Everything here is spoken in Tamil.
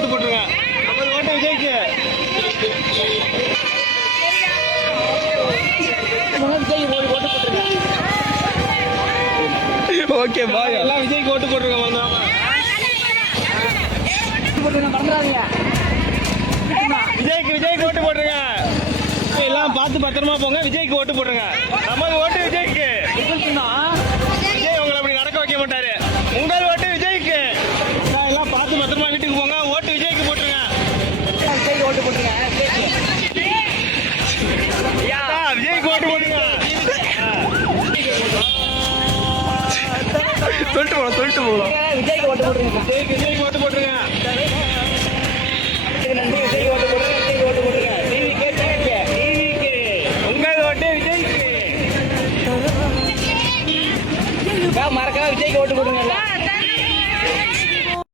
ஓட்டு போட்டுருங்க. 50 ஓட்டு விஜய்க்கு. Okay bye. எல்லாம் விஜய்க்கு ஓட்டு போட்டுருங்க. விஜய்க்கு ஓட்டு போட்டுருங்க. எல்லாம் பார்த்து பத்திரமா போங்க. விஜய்க்கு ஓட்டு போட்டுருங்க. 50 ஓட்டு விஜய்க்கு. விஜய் உங்களை அப்படி நடக்க வைக்க மாட்டாரு. உங்கள் ஓட்டு விஜய்க்கு. எல்லாம் பார்த்து பத்திரமா வீட்டுக்கு போங்க. ஓட்டு விஜய்க்கு போட்டுருங்க. விஜய்க்கு ஓட்டு போட்டுருங்க. விஜய்க்கு ஓட்டு போட்டுருங்க. சொல்லிட்டு போகலாம். விஜய்க்கு ஓட்டு போட்டுருங்க.